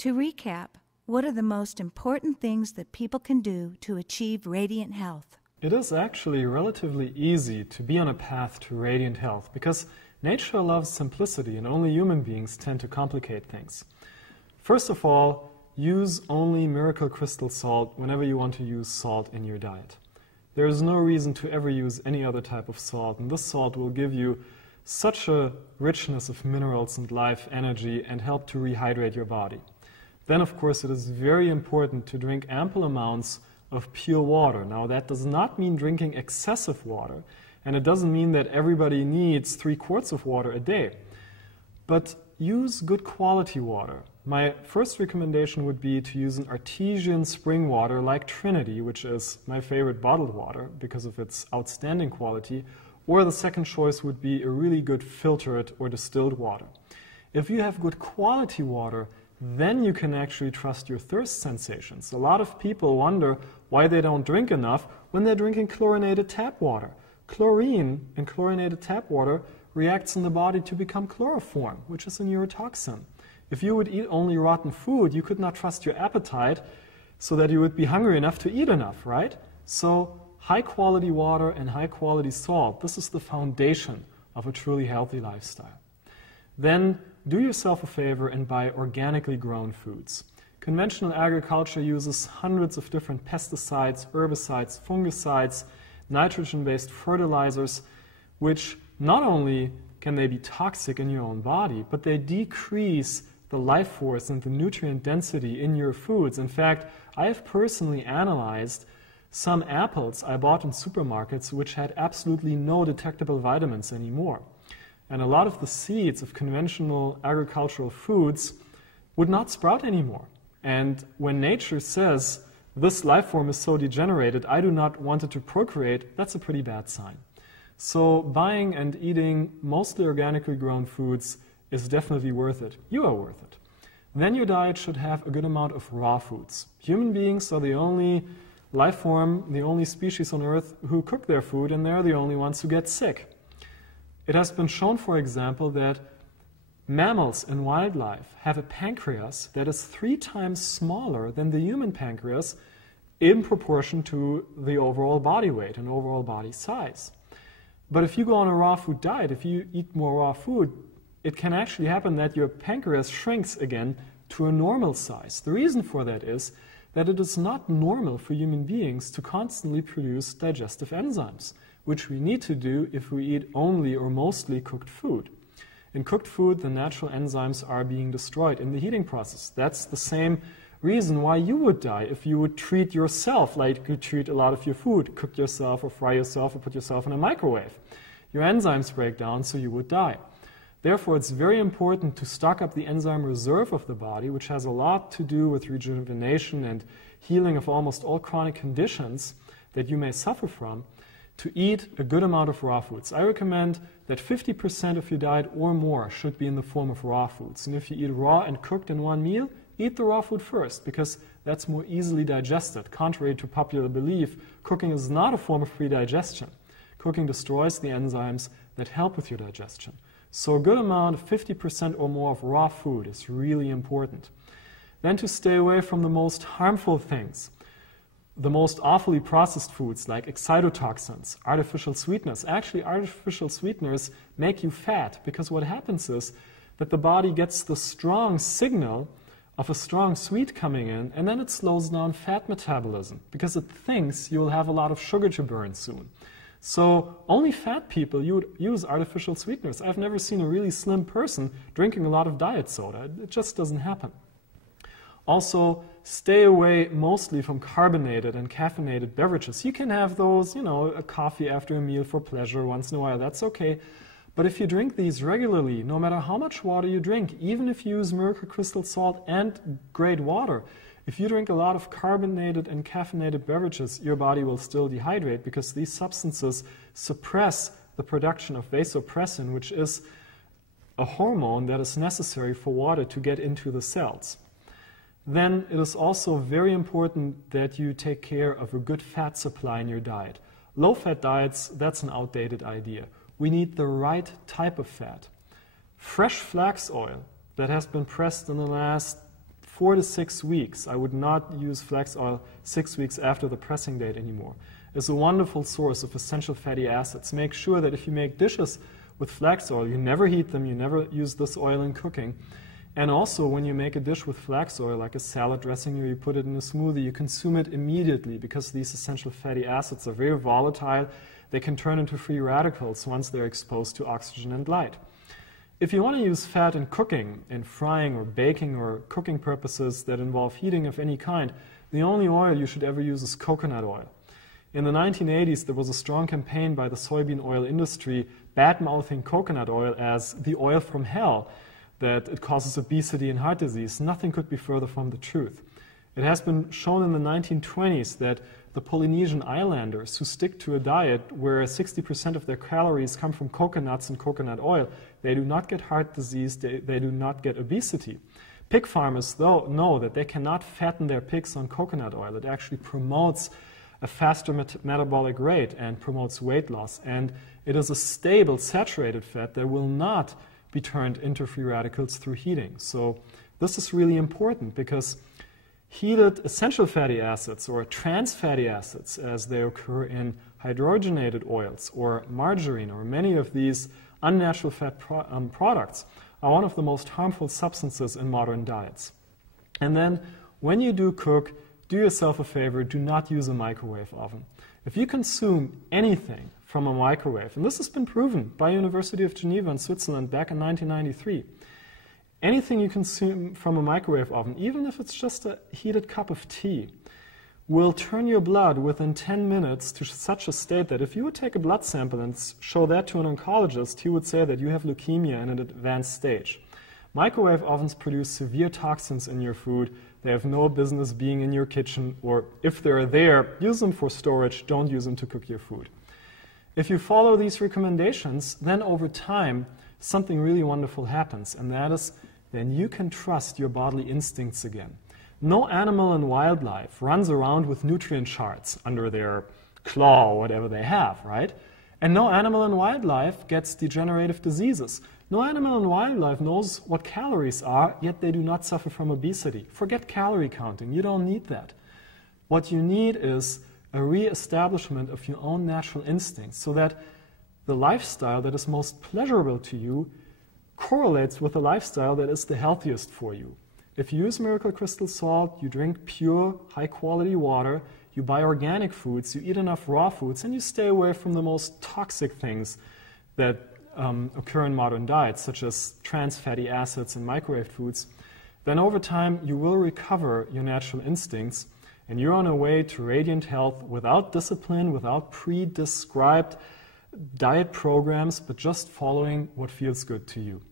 To recap, what are the most important things that people can do to achieve radiant health? It is actually relatively easy to be on a path to radiant health because nature loves simplicity and only human beings tend to complicate things. First of all, use only miracle crystal salt whenever you want to use salt in your diet. There is no reason to ever use any other type of salt, and this salt will give you such a richness of minerals and life energy and help to rehydrate your body. Then, of course, it is very important to drink ample amounts of pure water. Now, that does not mean drinking excessive water, and it doesn't mean that everybody needs 3 quarts of water a day. But use good quality water. My first recommendation would be to use an artesian spring water like Trinity, which is my favorite bottled water because of its outstanding quality, or the second choice would be a really good filtered or distilled water. If you have good quality water, then you can actually trust your thirst sensations. A lot of people wonder why they don't drink enough when they're drinking chlorinated tap water. Chlorine in chlorinated tap water reacts in the body to become chloroform, which is a neurotoxin. If you would eat only rotten food, you could not trust your appetite so that you would be hungry enough to eat enough, right? So high quality water and high quality salt, this is the foundation of a truly healthy lifestyle. Then do yourself a favor and buy organically grown foods. Conventional agriculture uses hundreds of different pesticides, herbicides, fungicides, nitrogen-based fertilizers, which not only can they be toxic in your own body, but they decrease the life force and the nutrient density in your foods. In fact, I have personally analyzed some apples I bought in supermarkets which had absolutely no detectable vitamins anymore. And a lot of the seeds of conventional agricultural foods would not sprout anymore. And when nature says, this life form is so degenerated, I do not want it to procreate, that's a pretty bad sign. So buying and eating mostly organically grown foods is definitely worth it. You are worth it. Then your diet should have a good amount of raw foods. Human beings are the only life form, the only species on Earth who cook their food, and they're the only ones who get sick. It has been shown, for example, that mammals in wildlife have a pancreas that is 3 times smaller than the human pancreas in proportion to the overall body weight and overall body size. But if you go on a raw food diet, if you eat more raw food, it can actually happen that your pancreas shrinks again to a normal size. The reason for that is that it is not normal for human beings to constantly produce digestive enzymes, which we need to do if we eat only or mostly cooked food. In cooked food, the natural enzymes are being destroyed in the heating process. That's the same reason why you would die if you would treat yourself like you treat a lot of your food, cook yourself or fry yourself or put yourself in a microwave. Your enzymes break down, so you would die. Therefore, it's very important to stock up the enzyme reserve of the body, which has a lot to do with rejuvenation and healing of almost all chronic conditions that you may suffer from, to eat a good amount of raw foods. I recommend that 50% of your diet or more should be in the form of raw foods. And if you eat raw and cooked in one meal, eat the raw food first, because that's more easily digested. Contrary to popular belief, cooking is not a form of pre-digestion. Cooking destroys the enzymes that help with your digestion. So a good amount of 50% or more of raw food is really important. Then to stay away from the most harmful things, the most awfully processed foods like excitotoxins, artificial sweeteners. Actually, artificial sweeteners make you fat, because what happens is that the body gets the strong signal of a strong sweet coming in, and then it slows down fat metabolism because it thinks you'll have a lot of sugar to burn soon. So only fat people you would use artificial sweeteners. I've never seen a really slim person drinking a lot of diet soda. It just doesn't happen. Also, stay away mostly from carbonated and caffeinated beverages. You can have those, a coffee after a meal for pleasure once in a while, that's okay. But if you drink these regularly, no matter how much water you drink, even if you use miracle crystal salt and great water, if you drink a lot of carbonated and caffeinated beverages, your body will still dehydrate, because these substances suppress the production of vasopressin, which is a hormone that is necessary for water to get into the cells. Then it is also very important that you take care of a good fat supply in your diet. Low-fat diets, that's an outdated idea. We need the right type of fat. Fresh flax oil that has been pressed in the last 4 to 6 weeks. I would not use flax oil 6 weeks after the pressing date anymore. It's a wonderful source of essential fatty acids. Make sure that if you make dishes with flax oil, you never heat them, you never use this oil in cooking. And also, when you make a dish with flax oil, like a salad dressing, or you put it in a smoothie, you consume it immediately because these essential fatty acids are very volatile. They can turn into free radicals once they're exposed to oxygen and light. If you want to use fat in cooking, in frying or baking or cooking purposes that involve heating of any kind, the only oil you should ever use is coconut oil. In the 1980s, there was a strong campaign by the soybean oil industry bad-mouthing coconut oil as the oil from hell, that it causes obesity and heart disease. Nothing could be further from the truth. It has been shown in the 1920s that the Polynesian islanders who stick to a diet where 60% of their calories come from coconuts and coconut oil, they do not get heart disease, they do not get obesity. Pig farmers, though, know that they cannot fatten their pigs on coconut oil. It actually promotes a faster metabolic rate and promotes weight loss. And it is a stable, saturated fat that will not be turned into free radicals through heating. So this is really important because heated essential fatty acids or trans fatty acids, as they occur in hydrogenated oils or margarine or many of these unnatural fat products, are one of the most harmful substances in modern diets. And then when you do cook, do yourself a favor, do not use a microwave oven. If you consume anything from a microwave, and this has been proven by University of Geneva in Switzerland back in 1993, anything you consume from a microwave oven, even if it's just a heated cup of tea, will turn your blood within 10 minutes to such a state that if you would take a blood sample and show that to an oncologist, he would say that you have leukemia in an advanced stage. Microwave ovens produce severe toxins in your food. They have no business being in your kitchen, or if they're there, use them for storage, don't use them to cook your food. If you follow these recommendations, then over time, something really wonderful happens, and that is then you can trust your bodily instincts again. No animal in wildlife runs around with nutrient charts under their claw or whatever they have, right? And no animal in wildlife gets degenerative diseases. No animal in wildlife knows what calories are, yet they do not suffer from obesity. Forget calorie counting. You don't need that. What you need is a re-establishment of your own natural instincts so that the lifestyle that is most pleasurable to you correlates with the lifestyle that is the healthiest for you. If you use miracle crystal salt, you drink pure, high-quality water, you buy organic foods, you eat enough raw foods, and you stay away from the most toxic things that occur in modern diets, such as trans fatty acids and microwave foods, then over time you will recover your natural instincts and you're on a way to radiant health without discipline, without pre-described diet programs, but just following what feels good to you.